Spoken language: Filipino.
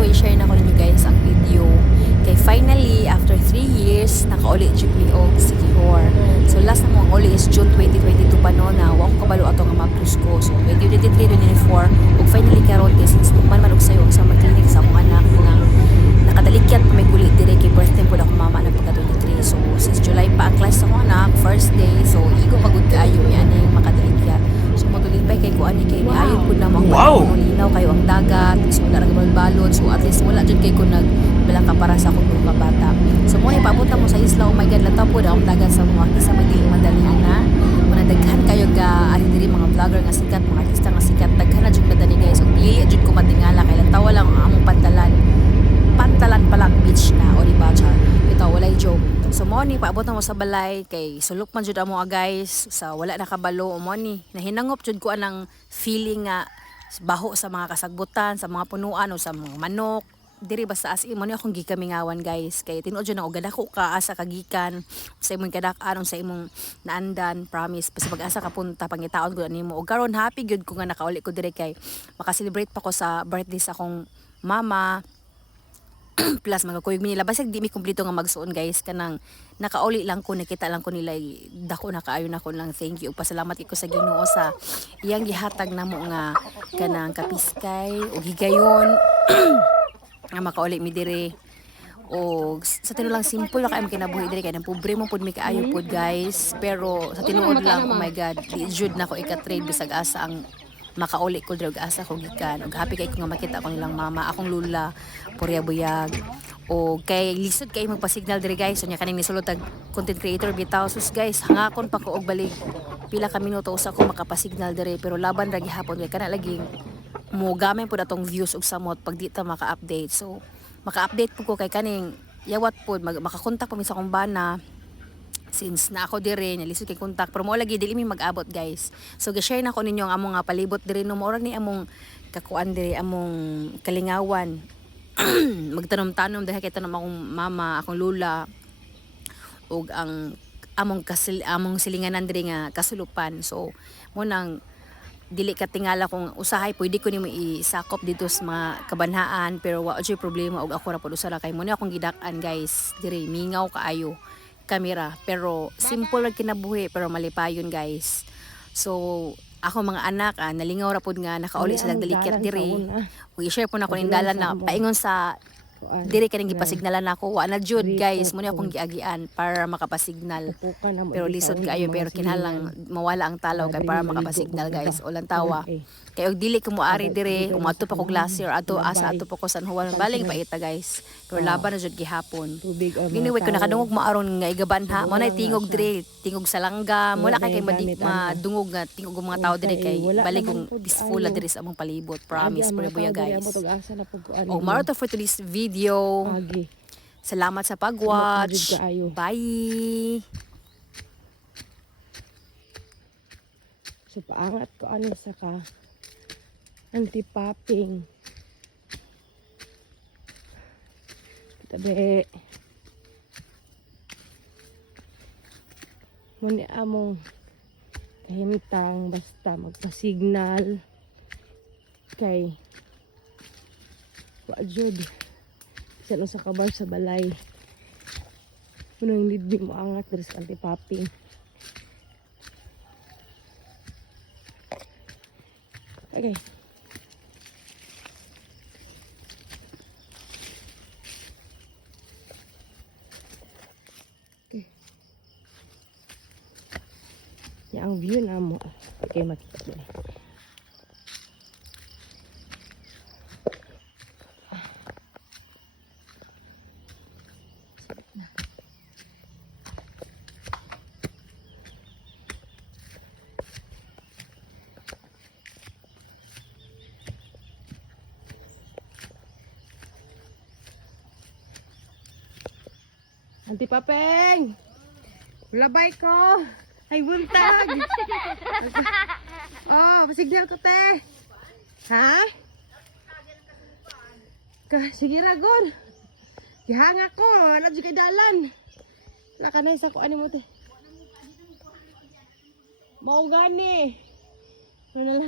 to i-share na ko ninyo guys ang video. Kay finally, after 3 years, nakauli jud mi og Sikihor. So last na mo ang uli is June 2022 pa no na wa ko kabalo ato nga mag-cruise ko. So 2023, 2024, ug finally karon since man og sayo ang summer clinic sa akong anak nga nakadalikyan pa may kulit dire kay birthday po ako mama ng pagka 23. So since July pa ang class sa akong anak, first day. So igo pagud kaayo mi ani makadalikyan. So matulipay kay ko ani kay ayon pud na mo ang linaw kayo ang dagat. So wala ra balot. So at least wala jud kay ko nagbalaka ka para sa akong mga bata. So mo ipaabot mo sa isla, oh my god, lataw pud ang dagat sa mga kisa may dili madali ana. Muna daghan kayo ga ari diri mga vlogger nga sikat, mga artista nga sikat, daghan na jud madani guys. Ug dili jud ko matingala kay lataw lang ang among pantalan pa lang beach na o diba char. Ito walay joke. So mo ni paabot na mo sa balay kay sulok man jud amo guys sa wala nakabalo mo ni nahinangop jud ko anang feeling nga baho sa mga kasagbutan, sa mga punuan o sa mga manok diri basta as imo ni akong gikamingawan guys kay tinuod jud na og gadako ka asa kagikan sa imong kadak-aron sa imong naandan, promise basta pag-asa ka punta pangitaon gud nimo og karon happy gyud ko nga nakauli ko diri kay maka-celebrate pa ko sa birthday sa akong mama. Plus magakuyog mi nila basig di mi kumpleto nga magsuon guys kanang nakauli lang ko nakita lang ko nila dako na kaayo na ko lang thank you ug pasalamat ko sa Ginoo sa iyang gihatag namo nga kanang kapiskay ug higayon nga makauli mi dire o sa tinuod lang simple lang kay kinabuhi dire kay nang pobre mo pud mi kaayo pud guys pero sa tinuod lang oh my god di jud na ko ika-trade bisag asa ang makauli ko drug asa ko gikan ug happy kay ko nga makita ko nilang mama akong lula purya buyag o kay lisod kay magpa-signal diri guys so nya kaning nisulod tag content creator bitaw sus guys hangakon pa ko og balik pila ka minuto usa ko makapa-signal diri pero laban ra gihapon kay kana laging mo gamay pud atong views ug samot pag di ta maka-update so maka-update pud ko kay kaning yawat pud makakontak pa mi sa akong bana since na ako dire nalisod kay kontak pero mo lagi dili mi mag-abot guys so gi-share na ko ninyo ang among palibot dire no mora ni among kakuan dire among kalingawan magtanom-tanom dahil kay tanom akong mama akong lula ug ang among silinganan dire nga kasulupan so mo nang dili ka tingala kung usahay pwede ko nimo isakop dito sa mga kabanhaan pero wa jud problema ug ako ra pud usa ra kay mo ni akong gidak-an guys dire mingaw kaayo kamera pero simple lang kinabuhi pero malipayon guys so ako mga anak nalingaw ra pud nga nakauli sila dalikyat diri ug i-share po na ko ning dalan na paingon sa diri kaning gipasignalan nako wa na jud guys mo ni akong giagian para makapasignal pero lisod kaayo pero kinahanglan mawala ang talaw kay para makapasignal guys ulan tawa kay og dili ko moari dire umadto pa ko glacier ato asa ato pa ko San Juan baling paita guys pero laban na jud gihapon giniway ko nakadungog maaron nga igabanha mo na tingog dire tingog sa langgam wala kay madungog nga tingog ang mga tao dire kay balik kong peaceful dire sa among palibot promise pero buya guys og marato for today's video. Salamat sa pag-watch. Bye. So paangat ko ano sa ka anti-popping. Tabi. Muni among kahimtang basta magpa-signal kay wajud sino sa kabar sa balay unang hindi mo angat dari sa anti-popping okay ya ang view na mo okay makita din Anti-Papeng! Labay ko! Ay, buntag! Oh, pasignal ko, te! Ha? Sige, ragon! Gihanga ko! Wala dyan kay dalan! Wala ka na isa ko, ano mo, te? Mau gani! Ano na lang?